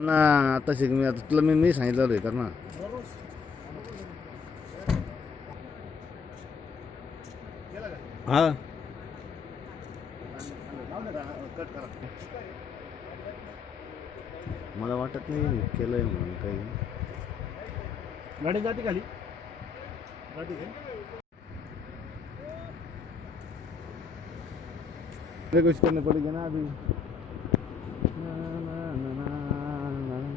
ना आता शिक मी आता तुला मी सांगितलं कर ना. हा मला वाटत नाही मी केलंय म्हणून काही. गाडी जाते खाली जाते कुछ करने पड़ेगा ना अभी. ना, ना, ना, ना, ना, ना.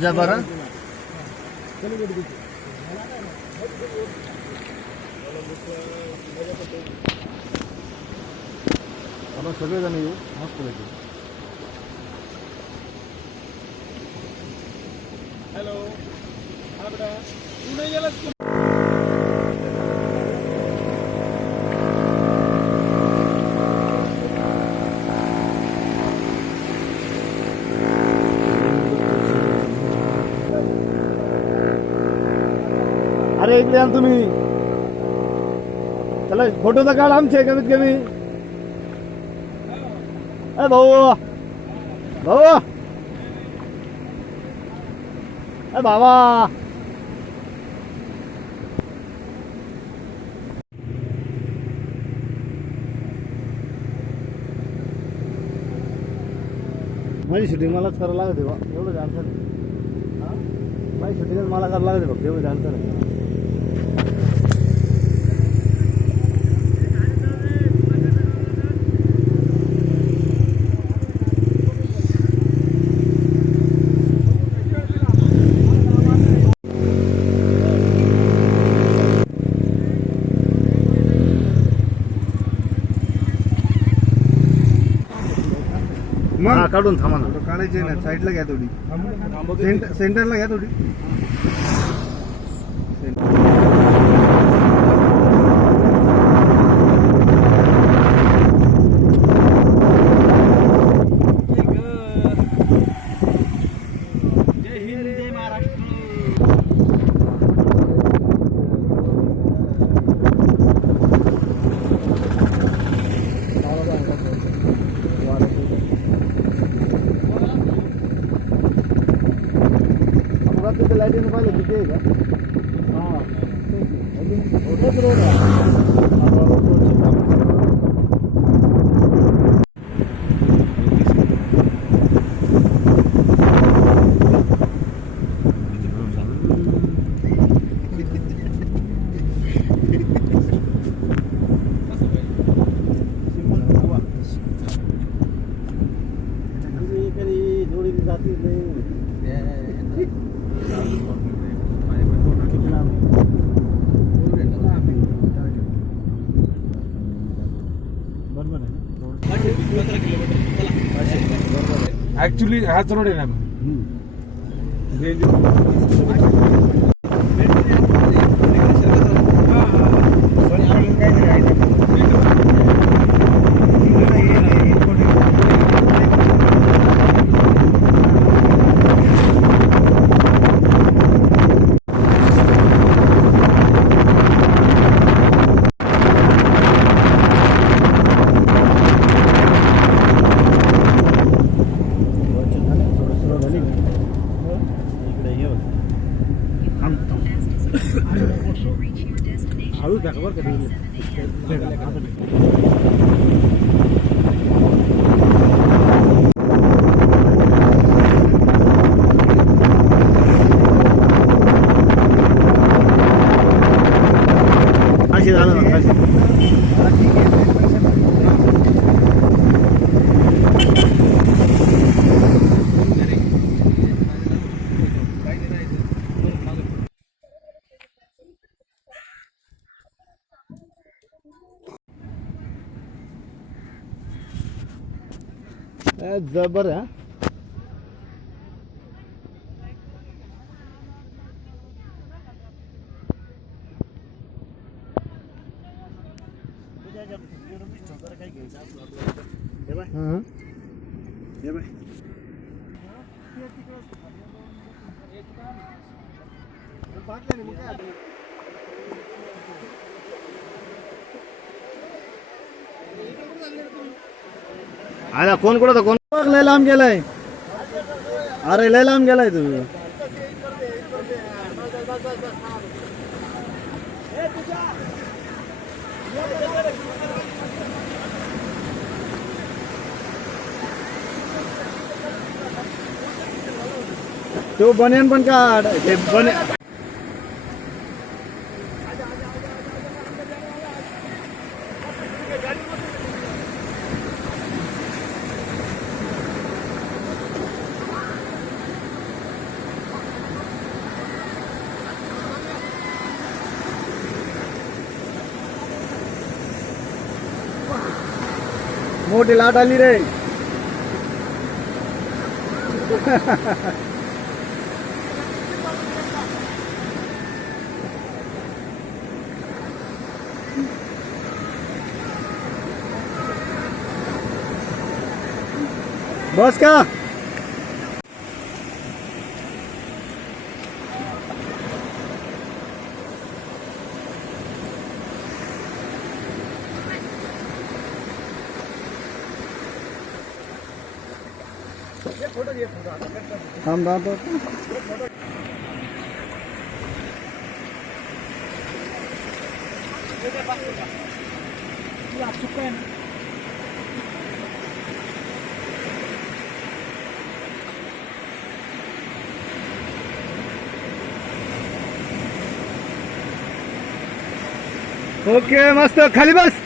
जबर आपण सगळेजण येऊ हॉस्पिटलचे. हॅलो हा बेटा तू नाही गेलास की अरे इकडे या तुम्ही. चला फोटो तर काढ आमचे कमीत कमी. ए भाऊ भाऊ ए बाबा माझी शूटिंग मलाच करावं लागते बा एवढं जाणतं नाही. माझी शूटिंगच मला करावं लागते बघ एवढं जाणतं नाही. मग काढून थांबा ना. काढायचे ना साईडला घ्या थोडी सेंटरला घ्या थोडी. तिथे लाईटीनं पाहिलं तिथे आहे का? रोड जाती ऍक्च्युली हाच रोड आहे ना. हळू टाका बरं का. अशी झालं ना जबर है. हां आला कोण कुठं कोण लय लांब गेलाय अरे लय लांब गेलाय तू तो बनेन पण काढ ते बने मोठी लाट आली रे बस का थांब थांब ओके मस्त खाली बस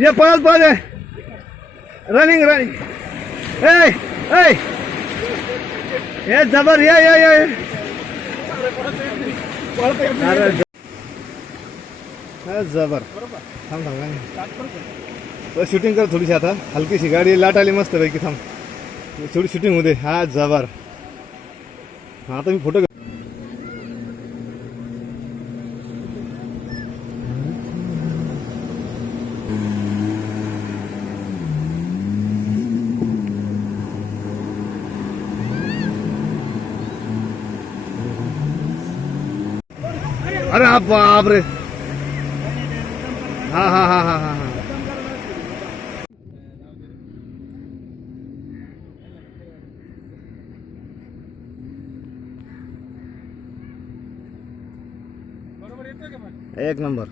ये पळत पळत रनिंग रनिंग ए ए ये जबर ये जबर थांब थांब शूटिंग कर थोडीशी आता हलकीशी गाडी लाट आली मस्त पैकी थांब थोडी शूटिंग होते हा जबर हा आता मी फोटो अरे बाप रे हा हा हा हा हा बरोबर येतोय का मग? एक नंबर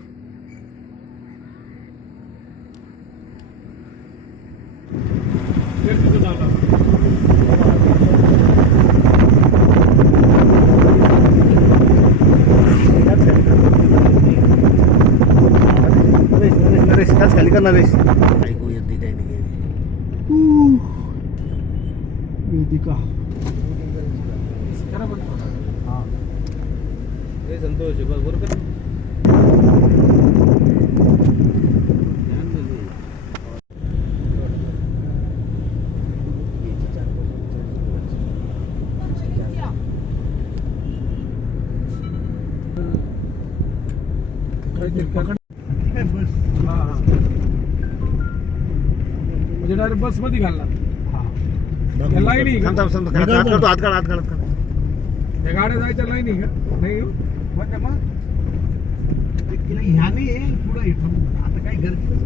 नरेश त्याच खाली का नरेश ऐकू येत नाही काही वेदिका हा हे संतोष बरोबर म्हणजे डायरेक्ट बस मध्ये घालला लाईन हात काढ या गाड्या जायच्या लाईन आहे का नाही म्हणजे मग ह्याने पुढे आता काही गर्दी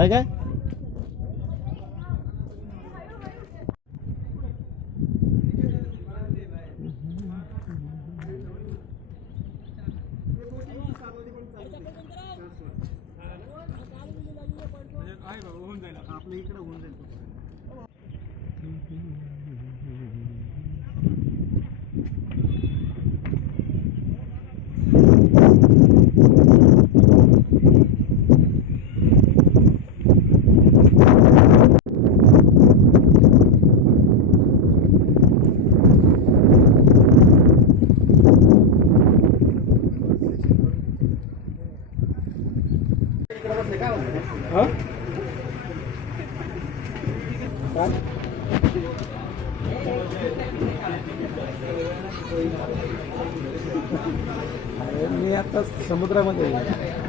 काय काय आपल्या इकडे होऊन जाईल. हा? मी आता समुद्रामध्ये आहे.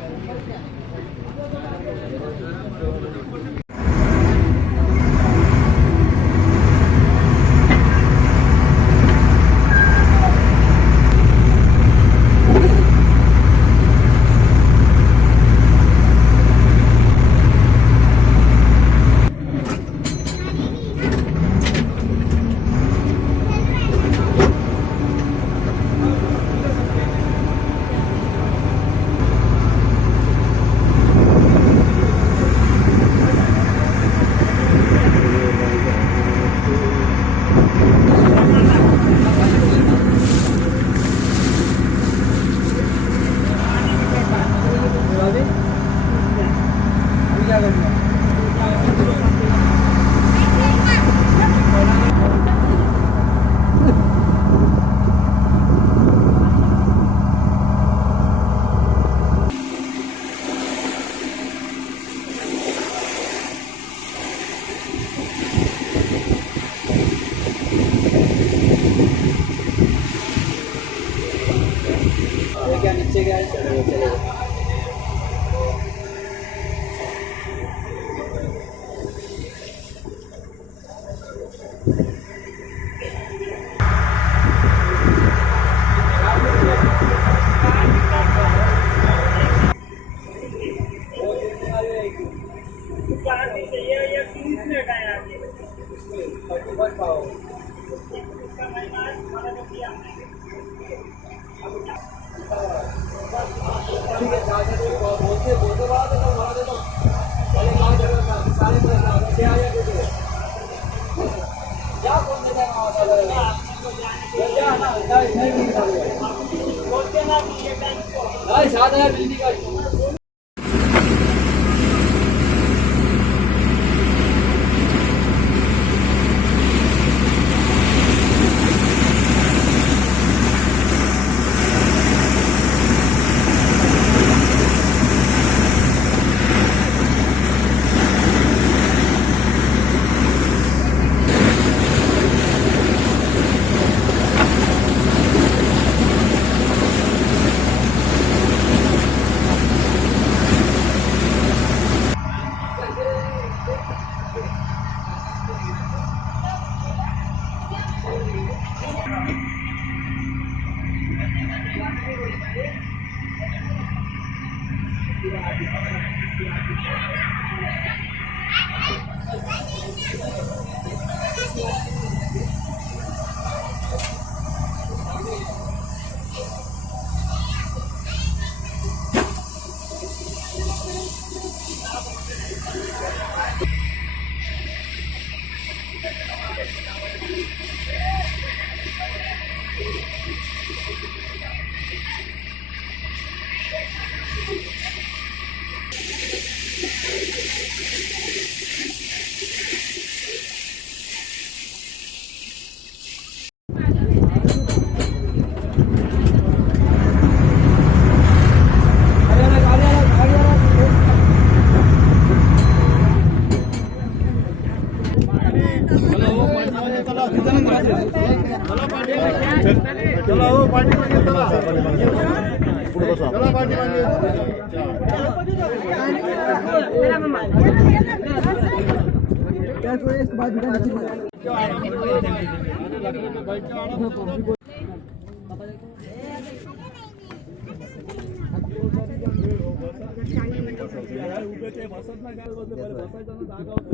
उभे ते बसत नाही काय बोलते बरं बसायचं ना जागा होती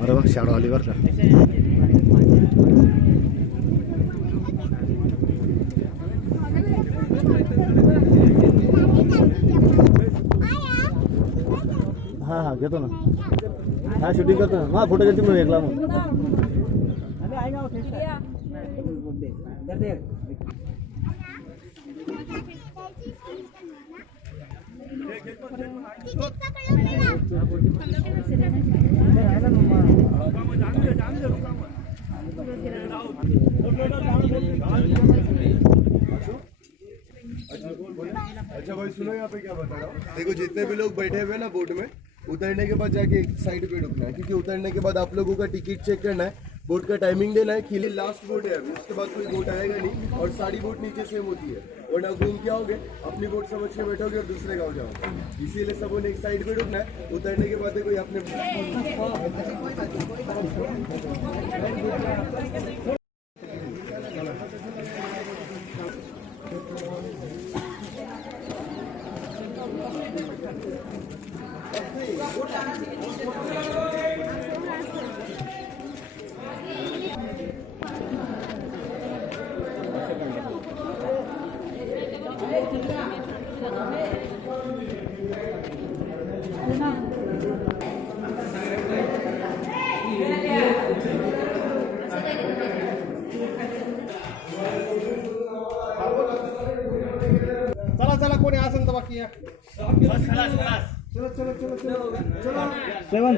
अरे बघ शाडो आली बरं का हाँ हाँ घेतो ना हाँ शूटिंग करतो ना हाँ फोटो घेतो ना एकला मग अच्छा भाई सुनो यहाँ पे क्या बता रहा हूँ। देखो जितने भी लोग बैठे हुए हैं ना बोट में, उतरने के बाद जाके एक साइड पे रुकना है, क्योंकि उतरने के बाद आप लोगों का टिकट चेक करना है, बोट का टाइमिंग देना है। खिले लास्ट बोट है अभी, उसके बाद कोई बोट आएगा नहीं और सारी बोट नीचे सेम होती है, वरना घूम के आओगे अपनी बोट समझ के बैठोगे और दूसरे गाँव जाओगे। इसीलिए सबों ने एक साइड पे रुकना है। उतरने के बाद कोई अपने चला चला कोणी असेल तर बाकी या चलो चलो चलो चलो चलो सेवन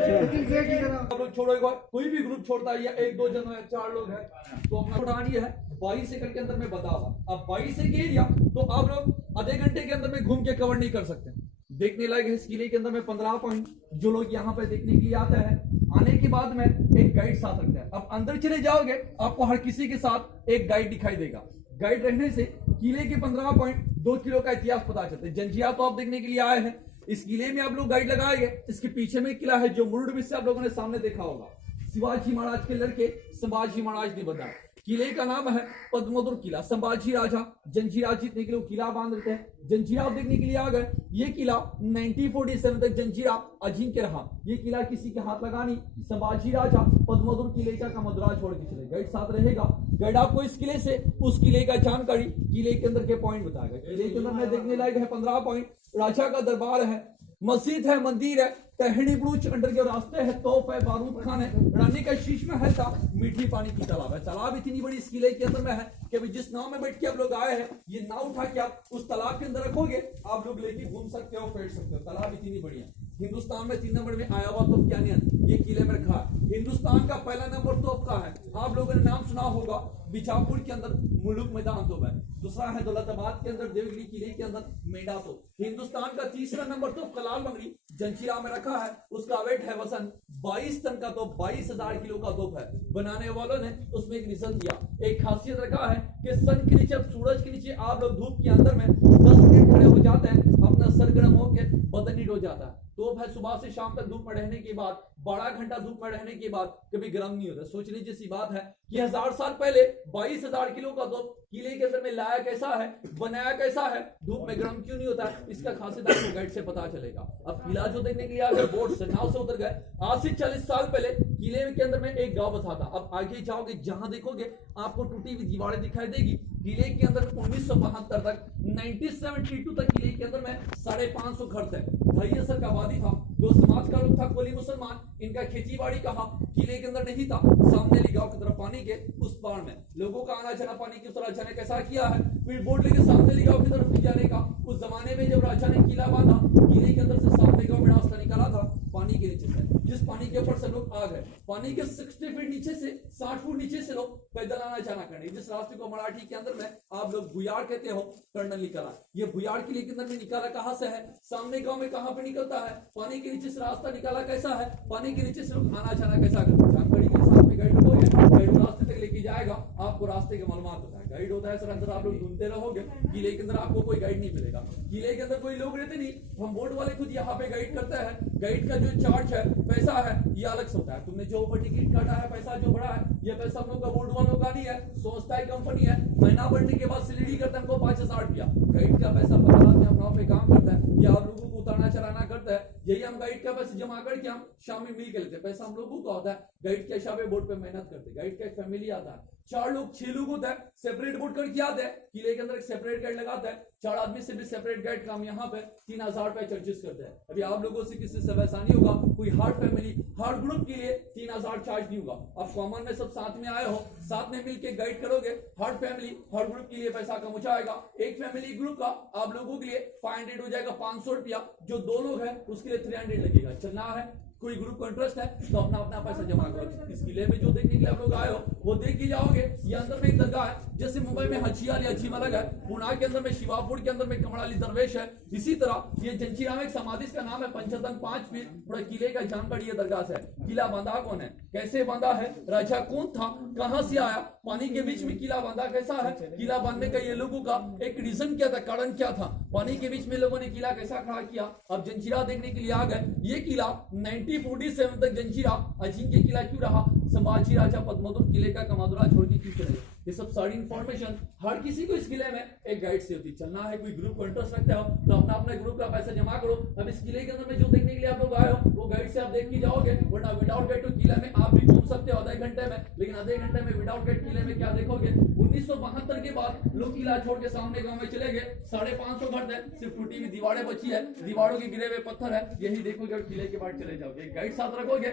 आप लोग छोड़ो कोई भी ग्रुप छोड़ता है या एक दो जन है 4 लोग हैं तो अपना उठानी है 22 सेकंड के अंदर में बताऊंगा। अब 22 से एरिया तो आप लोग आधे घंटे के अंदर में घूम के कवर नहीं कर सकते। देखने लायक है इस किले के अंदर में 15 पॉइंट जो लोग यहाँ पे देखने के लिए आते हैं। आने के बाद में एक गाइड साथ रखते हैं। अब अंदर चले जाओगे आपको हर किसी के साथ एक गाइड दिखाई देगा। गाइड रहने से किले के 15 पॉइंट 2 किलो का इतिहास पता चलता है। जंजिया तो आप देखने के लिए आए हैं, इस किले में आप लोग गाइड लगाएंगे। इसके पीछे में किला है जो मुरुड से आप लोगों ने सामने देखा होगा। शिवाजी महाराज के लड़के संभाजी महाराज ने बनाया। किले का नाम है पद्मोदर किला। संभाजी राजा जंजीरा जीतने के लिए किला बांध देते हैं। जंजीरा देखने के लिए आ गए। ये किला 1947 तक जंजीरा अजिंक्य रहा। ये किला किसी के हाथ लगा नहीं। संभाजी राजा पद्मोदर किले का मदुरा छोड़ के चले। गाइड साथ रहेगा। गाइड आपको इस किले से उस किले का जानकारी किले के अंदर के पॉइंट बताएगा। किले के अंदर में देखने लायक है 15 पॉइंट। राजा का दरबार है, मस्जिद है, मंदिर है, टहनी ब्रूच अंडर के रास्ते है, तोप है, बारूद खान है, रानी का शीश महल था, मीठी पानी की तालाब है। तालाब इतनी बड़ी इस किले के अंदर में है कि अभी जिस नाव में बैठ के आप लोग आए हैं, ये नाव उठा के आप उस तालाब के अंदर रखोगे, आप लोग लेके घूम सकते हो, फेंट सकते हो। तालाब इतनी बड़ी है। हिंदुस्तान में 3 नंबर में आया हुआ तोप कैनियन ये किले में रखा है। हिंदुस्तान का पहला नंबर तोप का है, आप लोगों ने नाम सुना होगा, बीजापुर के अंदर मुलुक मैदान तोप है। दूसरा है दौलताबाद के अंदर देवगिरी किले के अंदर मेंढा तोप। हिंदुस्तान का तीसरा नंबर तोप कलाल बंगड़ी जंजीरा में रखा है। उसका वेट है वजन 22 टन का तोप, 22,000 किलो का तोप है। बनाने वालों ने उसमें एक रिजल्ट दिया, एक खासियत रखा है कि सन के नीचे, सूरज के नीचे आप लोग धूप के अंदर में 10 मिनट खड़े हो जाते हैं, अपना सर गर्म होकर बदन हीट हो जाता है। तोप है सुबह से शाम तक धूप में रहने के बाद, 12 घंटा धूप में रहने के बाद कभी गर्म नहीं होता। सोचने जैसी बात है कि 1000 साल पहले 22,000 किलो का तोप किले के अंदर में लाया कैसा है, बनाया कैसा है, धूप में गर्म क्यों नहीं होता है, इसका खासियत आपको गाइड से पता चलेगा। अब किला जो देखने के लिए आगे बोट से नाव से उतर गए। आज से 40 साल पहले किले के अंदर में एक गांव बसा था। अब आगे जाओगे जहां देखोगे आपको टूटी हुई दीवारें दिखाई देगी। किले के अंदर 1972 तक 1972 तक किले के अंदर में 550 घर थे। धैर्य सर का आबादी था, जो समाज का लोग था, कोली मुसलमान, इनका खेती बाड़ी कहा किले के अंदर नहीं था। सामने ली गांव की तरफ पानी के उस पार में लोगों का आना जाना, पानी की उस तरह जाने कैसा किया है, फिर बोट लेके सामने ली गांव की तरफ जाने का। उस जमाने में जब राजा ने किला बांधा, किले के अंदर से सामने गांव में रास्ता निकाला था पानी के नीचे से, जिस पानी के ऊपर से लोग आ गए। पानी के 60 फीट नीचे से 60 फुट नीचे से लोग पैदल आना जाना करने, जिस रास्ते को मराठी के अंदर में आप लोग भुयाड़ कहते हो, कर्नल निकाला। ये भुयाड़ किले के अंदर में निकाला कहां से है, सामने गांव में कहां पे निकलता है, पानी के नीचे से रास्ता निकाला कैसा है, पानी के नीचे से लोग आना जाना कैसा करते हैं, जानकारी के साथ में गाइड हो गया। गाइड रास्ते तक लेके जाएगा, आपको रास्ते के मालूमात होता है। गाइड होता है सर, अंदर आप लोग ढूंढते रहोगे, किले के अंदर आपको कोई गाइड नहीं मिलेगा। किले के अंदर कोई लोग रहते नहीं, हम बोर्ड वाले खुद यहाँ पे गाइड करते हैं। गाइड का जो चार्ज है, पैसा है, ये अलग से होता है। तुमने जो ऊपर टिकट काटा है, पैसा जो भरा है, ये पैसा हम लोग का बोर्ड वालों का नहीं है, संस्था है, कंपनी है। महीना बढ़ने के बाद सैलरी करते हैं हमको 5,000 रुपया। गाइड का पैसा 15 दिन हम नाव पे काम करता है, ये आप लोगों को उतारना चलाना करता है। यही हम गाइड का पैसा जमा करके हम शाम में मिल के लेते हैं। पैसा हम लोगों का होता है, गाइड के हिसाब बोर्ड पे मेहनत करते हैं। गाइड का एक फैमिली आता है, 4 लोग 6 लोग होता है, सेपरेट बोर्ड करके आते हैं। किले के अंदर एक सेपरेट गाइड लगाता है, 4 आदमी से भी सेपरेट गाइड काम यहाँ पे 3,000 रुपए चार्जेस करते हैं। अभी आप लोगों से किसी से वैसा नहीं होगा, कोई हार्ड फैमिली हार्ड ग्रुप के लिए 3,000 चार्ज नहीं होगा। आप कॉमन में सब साथ में आए हो, साथ में मिलकर गाइड करोगे। हार्ड फैमिली हार्ड ग्रुप के लिए पैसा कम हो जाएगा। एक फैमिली ग्रुप का आप लोगों के लिए 500 हो जाएगा, 500 रुपया। जो 2 लोग हैं उसके लिए 300 लगेगा। चलना है, कोई ग्रुप को इंटरेस्ट है तो अपना अपना पैसा जमा करो। इस किले में जो देखने के लिए आप लोग आए हो वो देख के जाओगे। ये अंदर में एक दरगाह है, जैसे मुंबई में हचियाली हचीम अलग है, पुणे के अंदर में शिवापुर के अंदर में कमड़ाली दरवेश है। इसी तरह ये जंजीरा में एक समाधि का नाम है पंचतन 5 फीट। थोड़ा किले का जानकारी ये दरगाह से है। किला बांधा कौन है, कैसे बांधा है, राजा कौन था, कहां से आया, पानी के बीच में किला बांधा कैसा है, किला बांधने का ये लोगों का एक रीजन क्या था, कारण क्या था, पानी के बीच में लोगों ने किला कैसा खड़ा किया। अब जंजीरा देखने के लिए आ गए। ये किला 1947 तक जंजीरा अजिंक्य किला क्यों रहा, संभाजी राजा पद्मनाभ किले का कमादुरा छोड़ के क्यों चले, ये सब सारी इंफॉर्मेशन हर किसी को इस किले में एक गाइड से होती। चलना है, कोई ग्रुप को इंटरेस्ट रखते हो तो अपना अपने ग्रुप का पैसा जमा करो। अब इस किले के अंदर में जो देखने के लिए आप लोग आए हो वो गाइड से आप देख के जाओगे, वरना विदाउट गाइड तो किले में आप भी घूम सकते हो आधे घंटे में, लेकिन आधे घंटे में विदाउट गाइड किले में क्या देखोगे। 1972 के बाद लोग किला छोड़ के सामने गाँव में चले गए। 550 घर है, सिर्फ टूटी हुई दीवारें बची है, दीवारों के गिरे हुए पत्थर है। यही देखोगे और किले के बाद चले जाओगे। गाइड साथ रखोगे।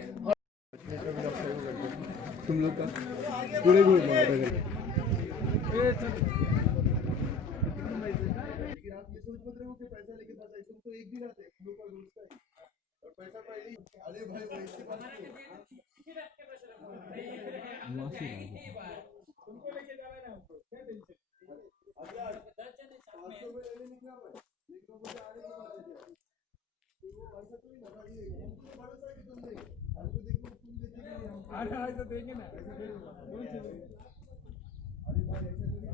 तुम लोग का पूरे भी लेकिन आप ये सोच मत रहे हो कि पैसा लेके पास है, तुम तो एक दिन आते तुम लोग का दोस्त है और पैसा पहले ही। अरे भाई वैसे बात तुमको लेके जाना है ना, क्या टेंशन 500 में लेने निकला भाई, लेकिन वो मुझे आने के बाद दे दिया तो वो पैसा तो ही लगा दिए। हमको भरोसा कि तुम देंगे, हमको देखो तुम देखेंगे हम। अरे ऐसा देंगे ना, ऐसा देंगे। अरे भाई ऐसे तो नहीं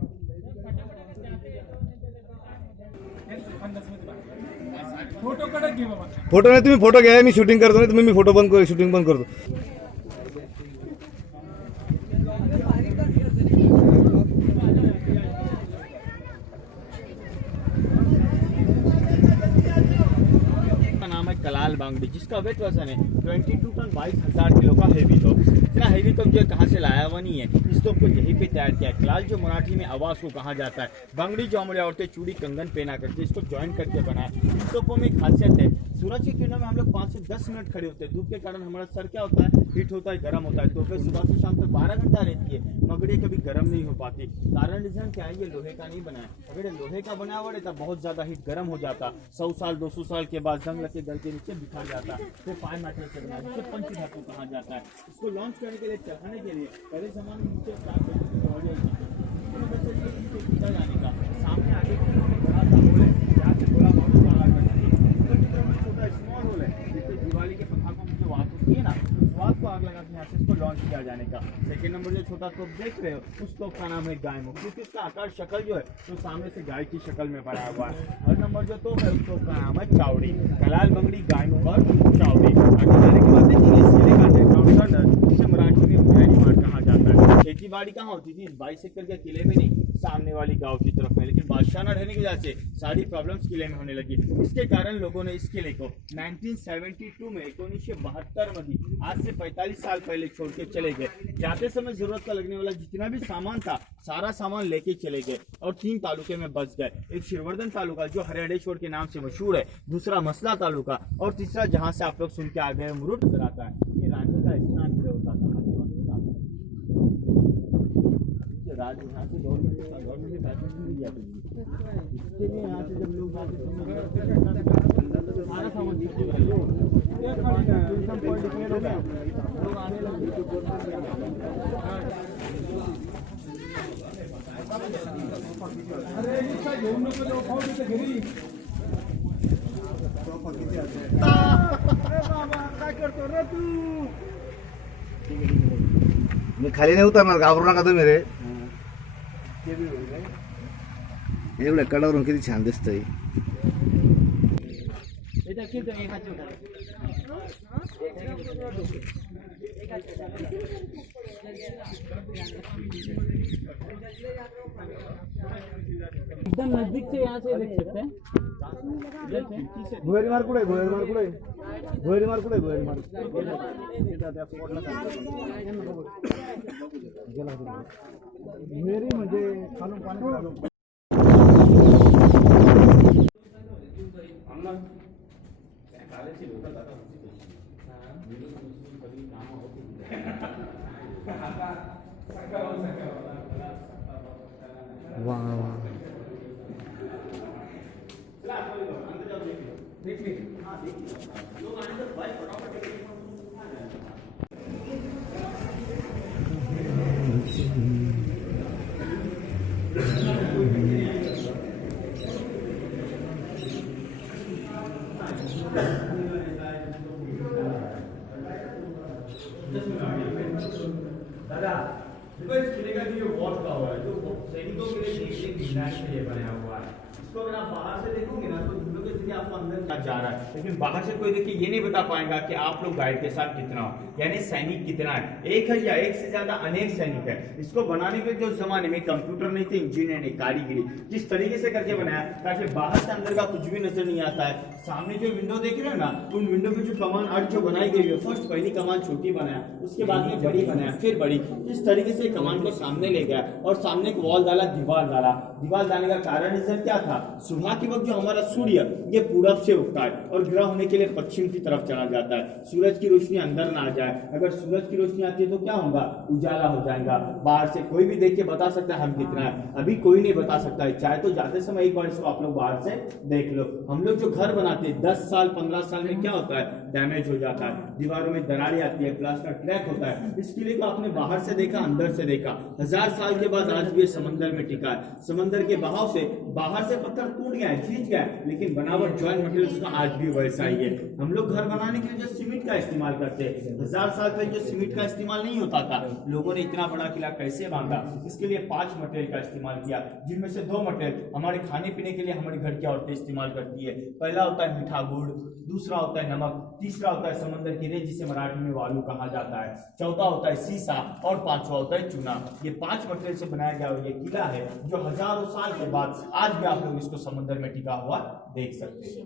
फोटो कडक घे बाबा। फोटो नाही, तुम्ही फोटो घ्या, मी शूटिंग करतो. नाही तुम्ही मी फोटो बंद करू, शूटिंग बंद करतो. कलाल बांगड़ी, जिसका वेट वजन है 22 टन 22,000 किलो का हेवी तोप। इतना हेवी तोप जो कहाँ से लाया हुआ नहीं है, इस तोप को यहीं पे तैयार किया है। कलाल जो मराठी में आवाज़ को कहा जाता है, बांगड़ी जो हमारी औरतें चूड़ी कंगन पहना करके इसको ज्वाइन करके बनाया। इस तोपों में खासियत है, सूरज की किरणों में हम लोग 5 से 10 मिनट खड़े होते हैं। धूप के कारण हमारा सर क्या होता है, हीट होता है, गर्म होता है। तो फिर सुबह से शाम तक 12 घंटा रहती है, मगर ये कभी गर्म नहीं हो पाती। कारण रीजन क्या है, ये लोहे का नहीं बना है। अगर ये लोहे का बना हुआ रहता बहुत ज़्यादा हीट गर्म हो जाता। 100 साल 200 साल के बाद जंग लग के गल के नीचे बिखर जाता है। फिर पाई मेटल से बना है, जिसे पंच धातु कहा जाता है। इसको लॉन्च करने के लिए, चढ़ाने के लिए पहले जमाने में नीचे जाने का सामने आगे बड़ा सा होल है, यहाँ से थोड़ा बहुत छोटा स्मॉल होल है, जिससे दिवाली के पटाखों में जो आग होती है ना, उस आग को आग लगा के यहाँ से इसको लॉन्च किया जाने का। सेकेंड नंबर जो छोटा तोप देख रहे हो, उस तोप का नाम है गाय मुख, क्योंकि इसका आकार शक्ल जो है तो सामने से गाय की शक्ल में बना हुआ है। हर नंबर जो तोप है उस तोप का नाम है चावड़ी। कलाल बंगड़ी, गाय मुख और चावड़ी। आगे जाने के बाद देखेंगे सीधे का बैकग्राउंड टर्नर, जिसे मराठी में भैरी मार्ट कहा जाता है। खेती बाड़ी कहाँ होती थी, 22 एकड़ के किले में नहीं, सामने वाली गांव की तरफ में। लेकिन बादशाह न रहने की वजह से सारी प्रॉब्लम्स किले में होने लगी। इसके कारण लोगों ने इस किले को 1972 में 1972 में आज से 45 साल पहले छोड़ के चले गए। जाते समय जरूरत का लगने वाला जितना भी सामान था सारा सामान लेके चले गए और 3 तालुके में बस गए। एक शिरवर्धन तालुका जो हरियाणेश्वर के नाम से मशहूर है, दूसरा मसला तालुका और तीसरा जहाँ से आप लोग सुन के आ गए मुरुट नजर आता है। ये रानी का स्नान गृह होता था। राज यहाँ से गवर्नमेंट से पैसे नहीं दिया इसके लिए यहाँ से जब लोग जाते तो सारा सामान लोग आने लगे। अरे घेऊन नको घरी बाबा काय करतो रे तू. मी खाली नाही उतरणार, घाबरू नका तुम्ही रे. एवढ्या कडावरून किती छान दिसतंय. एकदम नजदीक से यहाँ से देख सकते हैं. भुयारी मार कुठे आहे? भुयारी मार कुठे आहे? भुयारी मार कुठे आहे? भुयारी मार भुयारी म्हणजे खालून पाणी खालून. वा वा. दादा देखो इस किले का जो वॉल का हुआ है जो सैनिकों के लिए देखने के लिए बनाया हुआ है, इसको अगर आप बाहर से देखोगे ना तो झूलों के जरिए आपको अंदर जा रहा है, लेकिन बाहर से कोई देखिए ये नहीं बता पाएगा कि आप लोग गाइड के साथ कितना हो, यानी सैनिक कितना है, एक है या एक से ज्यादा अनेक सैनिक है. इसको बनाने के जो जमाने में कंप्यूटर नहीं थे, इंजीनियर ने कारीगरी जिस तरीके से करके बनाया ताकि बाहर से अंदर का कुछ भी नजर नहीं आता है. सामने जो विंडो देख रहे हैं ना, उन विंडो की जो कमान अर्थ जो बनाई गई है, फर्स्ट पहली कमान छोटी बनाया, उसके बाद में बड़ी बनाया, फिर बड़ी. इस तरीके से कमान को सामने ले गया और सामने एक वॉल डाला, दीवार डाला. दीवार डालने का कारण रीजन क्या था? सुबह के वक्त जो हमारा सूर्य ये पूरब से उगता है और ग्रह होने के लिए पश्चिम की तरफ चला जाता है. सूरज की रोशनी अंदर ना आ जाए, अगर सूरज की रोशनी आती है तो क्या होगा? उजाला हो जाएगा. बाहर से कोई भी देख के बता सकता है हम कितना है, अभी कोई नहीं बता सकता है. चाहे तो जाते समय एक बार इसको आप लोग बाहर से देख लो. हम लोग जो घर बनाते हैं 10 साल 15 साल में क्या होता है? डैमेज हो जाता है, दीवारों में दरारें आती है, प्लास्टर क्रैक होता है. इस किले को आपने बाहर से देखा, अंदर से देखा. 1000 साल के बाद आज भी समंदर में टिका है. समंदर के बहाव से बाहर से पत्थर टूट गया है, खींच गया है, लेकिन बनावट जॉइंट मटेरियल उसका आज भी वैसा ही है. हम लोग घर बनाने के लिए जो सीमेंट का इस्तेमाल करते हैं, 1000 साल तक जो सीमेंट का इस्तेमाल नहीं होता था, लोगों ने इतना बड़ा किला कैसे बांधा? इसके लिए 5 मटेरियल का इस्तेमाल किया, जिनमें से 2 मटेरियल हमारे खाने पीने के लिए हमारी घर की औरतें इस्तेमाल करती है. पहला होता है मीठा गुड़, दूसरा होता है नमक, तीसरा होता है समंदर की रेत जिसे मराठी में वालू कहा जाता है, चौथा होता है सीसा और पांचवा होता है चूना. ये 5 मटेरियल से बनाया गया ये किला है जो हजारों साल के बाद आज भी आप लोग इसको समंदर में टिका हुआ देख सकते हैं.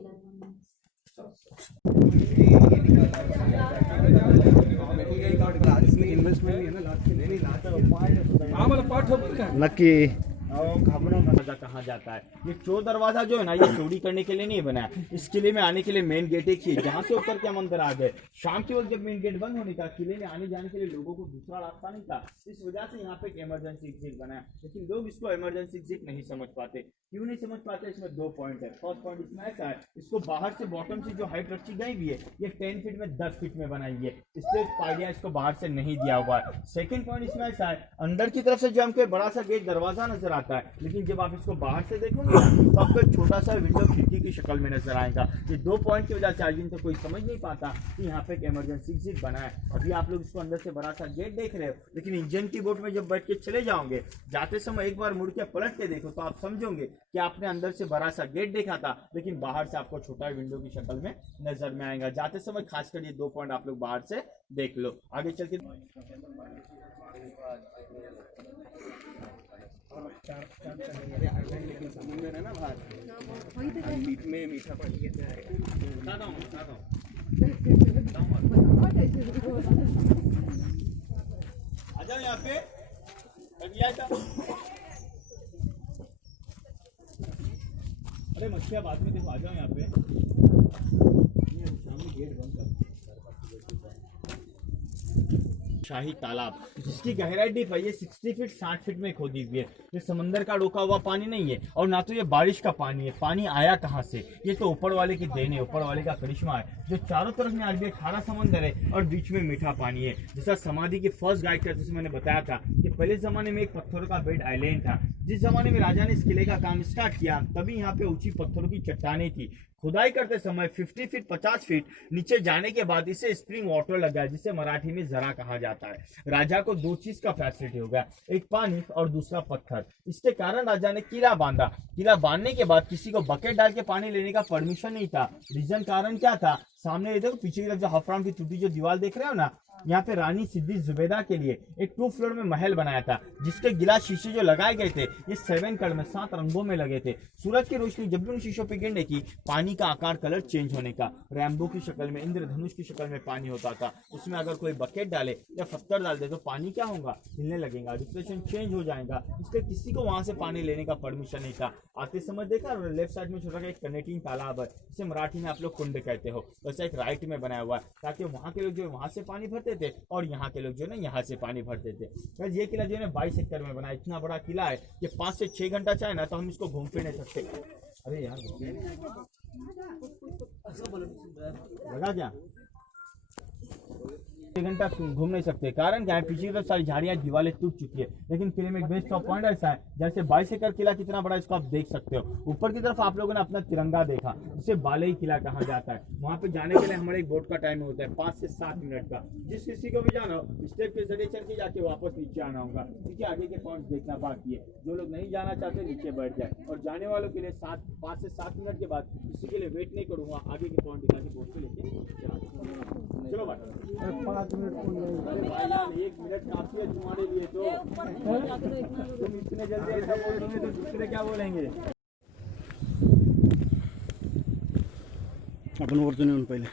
नक्की. दरवाजा कहा जाता है. ये चोर दरवाजा जो है ना, ये चोरी करने के लिए नहीं बनाया. इस किले में आने के लिए मेन गेट एक ही है, जहाँ से उतर के हम अंदर आ गए. शाम के वक्त जब मेन गेट बंद होने का, किले में आने जाने के लिए लोगों को दूसरा रास्ता नहीं था, इस वजह से यहाँ पे एक इमरजेंसी एग्जिट बनाया. लेकिन लोग इसको इमरजेंसी एग्जिट नहीं समझ पाते. क्यों नहीं समझ पाते? इसमें 2 पॉइंट है. फर्स्ट पॉइंट इसमें ऐसा है, इसको बाहर से बॉटम से जो हाइट रखी गई भी है, ये 10 फीट में 10 फीट में बनाई है, इसलिए आइडिया इसको बाहर से नहीं दिया हुआ है. सेकंड पॉइंट इसमें ऐसा है, अंदर की तरफ से जो हमको बड़ा सा गेट दरवाजा नजर आता है, लेकिन जब आप इसको बाहर से देखोगे तो आपको एक छोटा सा विंडो खिड़की की शक्ल में नजर आएगा. ये 2 पॉइंट की वजह से आज तो कोई समझ नहीं पाता कि यहाँ पे एक इमरजेंसी एग्जिट बना है. अभी आप लोग इसको अंदर से बड़ा सा गेट देख रहे हो, लेकिन इंजन की बोट में जब बैठ के चले जाओगे, जाते समय एक बार मुड़ के पलट के देखो तो आप समझोगे कि आपने अंदर से बड़ा सा गेट देखा था, लेकिन बाहर से आपको छोटा विंडो की शक्ल में नजर में आएगा. जाते समय खासकर ये 2 पॉइंट आप लोग बाहर से देख लो. आगे चल के समुंदर है ना बाहर, बीच में मीठा पानी है. आ जाओ यहाँ पे. अरे मछलियाँ बाद में देखो, आ जाओ यहाँ पे. सामने गेट बंद कर. शाही तालाब जिसकी गहराई डीप है, ये 60 फीट 60 फीट में खोदी हुई है. ये समंदर का रोका हुआ पानी नहीं है और ना तो ये बारिश का पानी है. पानी आया कहाँ से? ये तो ऊपर वाले की देन है, ऊपर वाले का करिश्मा है, जो चारों तरफ में आज भी खारा समंदर है और बीच में मीठा पानी है. जैसा समाधि की फर्स्ट गाइड करते समय मैंने बताया था कि पहले जमाने में एक पत्थरों का बेड आइलैंड था. जिस जमाने में राजा ने इस किले का काम स्टार्ट किया, तभी यहाँ पे ऊंची पत्थरों की चट्टानें थी. खुदाई करते समय 50 फीट 50 फीट नीचे जाने के बाद इसे स्प्रिंग वाटर लग गया, जिसे मराठी में जरा कहा जाता है। राजा को दो चीज का फैसिलिटी हो गया, एक पानी और दूसरा पत्थर। इसके कारण राजा ने किला बांधा। किला बांधने के बाद किसी को बकेट डाल के पानी लेने का परमिशन नहीं था। रीजन कारण क्या था? सामने ये देखो पीछे की तरफ जो हफराम की टूटी जो दीवार देख रहे हो ना, यहाँ पे रानी सिद्दी जुबेदा के लिए एक 2 फ्लोर में महल बनाया था, जिसके गिलास शीशे जो लगाए गए थे ये 7 कलर में 7 रंगों में लगे थे। सूरज की रोशनी जब भी उन शीशों पे गिरने की, पानी का आकार कलर चेंज होने का, रैम्बो की शक्ल में, इंद्रधनुष की शक्ल में पानी होता था। उसमें अगर कोई बकेट डाले या पत्थर डाल दे तो पानी क्या होगा? हिलने लगेगा, रिफ्लेक्शन चेंज हो जाएगा। इसलिए किसी को वहां से पानी लेने का परमिशन नहीं था। आते समय देखा लेफ्ट साइड में छोटा एक कनेक्टिंग तालाब है, इसे मराठी में आप लोग कुंड कहते हो, वैसे एक राइट में बनाया हुआ है, ताकि वहां के लोग जो वहां से पानी भरते थे और यहाँ के लोग जो है ना यहाँ से पानी भरते थे। बस ये किला जो है ना 22 हेक्टेयर में बना, इतना बड़ा किला है कि 5 से 6 घंटा चाहे ना तो हम इसको घूम फिर नहीं सकते। अरे यार लगा क्या? 1 घंटा घूम नहीं सकते, कारण क्या है? पीछे की तरफ सारी झाड़ियां दीवारें टूट चुकी है। लेकिन किले में एक बेस्ट ऑफ पॉइंट ऐसा है, जैसे 22 एकड़ किला कितना बड़ा इसको आप देख सकते हो। ऊपर की तरफ आप लोगों ने अपना तिरंगा देखा, जिसे बालई किला कहा जाता है। वहां पे जाने के लिए हमारे एक बोट का टाइम होता है 5 से 7 मिनट का। जिस किसी को भी जाना हो स्टेप के जरिए चल के जाके वापस नीचे आना होगा, क्योंकि आगे के पॉइंट देखना बाकी है। जो लोग नहीं जाना चाहते नीचे बैठ जाए, और जाने वालों के लिए 5 से 7 मिनट के बाद किसी के लिए वेट नहीं करूंगा, आगे के पॉइंट दिखा के बोट पे लेके चलो भाई। 5 मिनट 1 मिनट काफी है तुम्हारे लिए, तो तुम इतने जल्दी ऐसा बोल दोगे तो दूसरे क्या बोलेंगे? आपण वरतून येऊन पहिले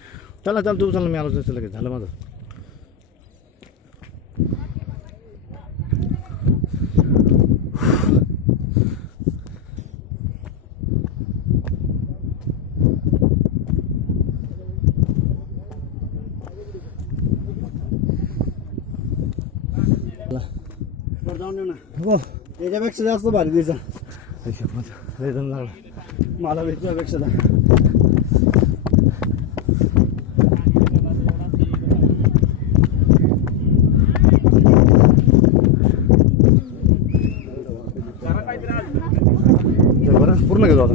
चला चल तू चल, मी आलो चल लगेच झालं माझं. वर जाऊन येऊ ना. हो याच्यापेक्षा जास्त भारी दिसा लय दम लागला मला वेचापेक्षा बरं पूर्ण घेतो आता.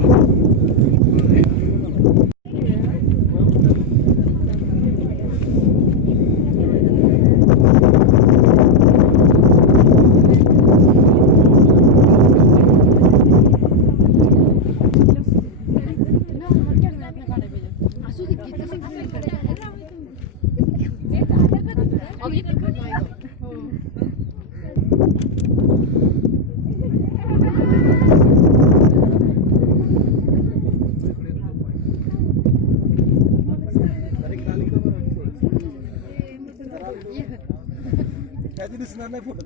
दिसणार नाही फोटो.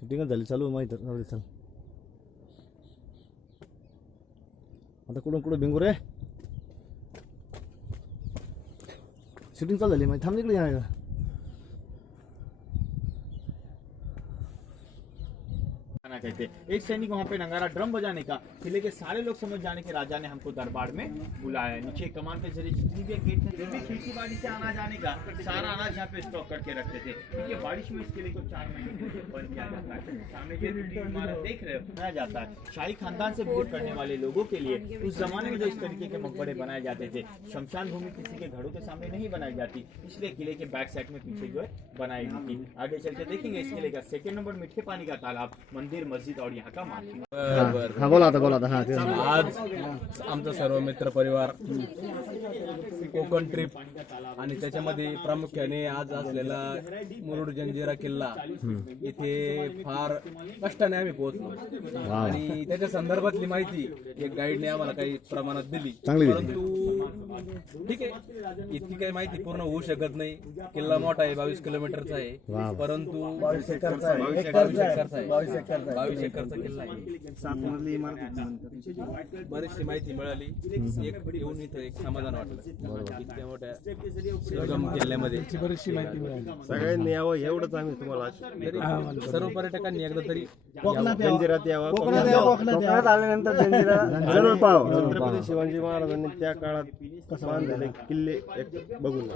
शूटिंगच झाली चालू माहिती चल. आता कुठून भिंगूर आहे. शूटिंग चालू झाली माहिती. थांब इकडे या. कहते एक सैनिक वहाँ पे नगारा ड्रम बजाने का, किले के सारे लोग समझ जाने के राजा ने हमको दरबार में बुलाया। नीचे कमान के जरिए जितनी भी गेट थे, जो भी खिड़की बाड़ी से आना जाने का सारा अनाज यहाँ पे स्टॉक करके रखते थे, क्योंकि बारिश में इस किले को 4 महीने बंद किया जाता है। सामने जो इमारत देख रहे हो बनाया जाता है शाही खानदान से बिलोंग करने वाले लोगों के लिए। उस जमाने में जो इस तरीके के मकबरे बनाए जाते थे, शमशान भूमि किसी के घरों के सामने नहीं बनाई जाती, इसलिए किले के बैक साइड में पीछे जो है बनाई गई थी। आगे चल के देखेंगे इस किले का 2nd नंबर मीठे पानी का तालाब, मंदिर, मस्जिद और यहाँ का मार्केट। हा बोला आता हा ते. आज आमचा सर्व मित्र परिवार कोकण ट्रिप आणि त्याच्यामध्ये प्रामुख्याने आज असलेला मुरुड जंजिरा किल्ला इथे फार कष्टाने आम्ही पोहोचलो आणि त्याच्या संदर्भातली माहिती एक गाईडने आम्हाला काही प्रमाणात दिली, चांगली दिली. परंतु ठीक आहे, इतकी काही माहिती पूर्ण होऊ शकत नाही. किल्ला मोठा आहे, 22 किलोमीटरचा आहे, परंतु 22 एकरचा आहे, 22 एकरचा किल्ला आहे. 7 मजली इमारत होती नंतर. बरीचशी माहिती मिळाली. एक येऊन इथं एक समाधान वाटलं. इतक्या मोठ्या दुर्गम किल्ल्यामध्ये बरीचशी माहिती मिळाली. सगळ्यांनी यावं एवढंच आम्ही तुम्हाला तरी सर्व पर्यटकांनी एकदा तरी जंजिरात यावं. कोकणात आल्यानंतर जंजिरा जरूर पाहावं. छत्रपती शिवाजी महाराजांनी त्या काळात बांधलेले किल्ले एक बघून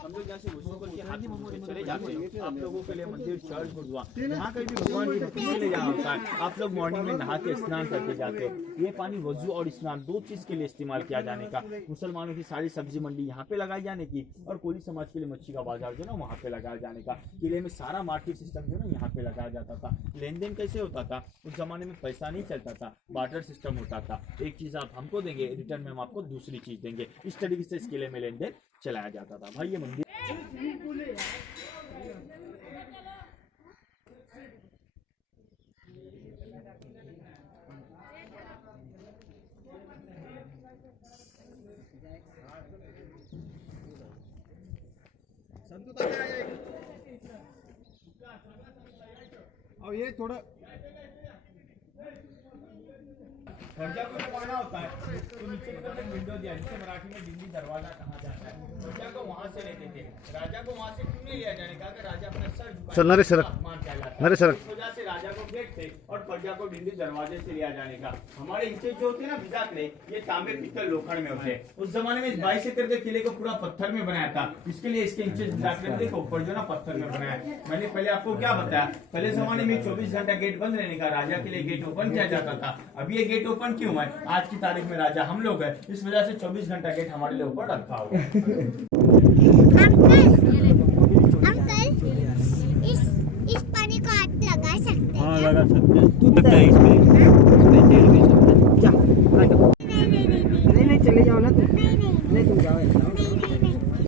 हम लोग जैसे घुसों के हाथी मुंह से चले जाते हैं, आप लोगों के लिए मंदिर, चर्च, गुरुद्वारा, यहाँ कहीं भी भगवान की भक्ति के लिए जाना होता है. आप लोग मॉर्निंग में नहा के स्नान करके जाते हो. ये पानी वजू और स्नान दो चीज के लिए इस्तेमाल किया जाने का. मुसलमानों की सारी सब्जी मंडी यहाँ पे लगाई जाने की, और कोली समाज के लिए मच्छी का बाजार जो ना वहाँ पे लगाया जाने का. किले में सारा मार्केट सिस्टम जो ना यहाँ पे लगाया जाता था. लेन देन कैसे होता था उस जमाने में? पैसा नहीं चलता था, बार्टर सिस्टम होता था. एक चीज आप हमको देंगे, रिटर्न में हम आपको दूसरी चीज देंगे. इस तरीके से इस किले में लेन देन चलाया जाता था. भाई ये मंदिर और ये थोड़ा खर्चा को पढ़ना होता है तो नीचे की तरफ एक विंडो दिया जिसे मराठी में दिल्ली दरवाजा कहा जाता है. खर्चा को वहां से लेते थे. राजा को वहां से क्यों नहीं लिया जाने का? कि राजा अपना सर झुका सर, नरे सर. अपमान कहलाता है. नरे सर. इस वजह से राजा को गेट से और प्रजा को दिल्ली दरवाजे से लिया जाने का. हमारे इंचे जो होते हैं ना विजाकरे, ये तांबे पीतल लोखंड में होते हैं. उस जमाने में इस 22 एकड़ के किले को पूरा पत्थर में बनाया था. इसके लिए इसके इंचे विजाकरे देखो ऊपर जो ना पत्थर में बनाया. मैंने पहले आपको क्या बताया, पहले जमाने में 24 घंटा गेट बंद रहने का, राजा के लिए गेट ओपन किया जाता था. अभी ये गेट ओपन क्यों है? आज की तारीख में राजा हम लोग हैं, इस वजह से 24 घंटा गेट हमारे लिए ऊपर रखा हुआ है. अंकल इस पानी को हाथ लगा सकते हैं? हाँ लगा सकते हैं.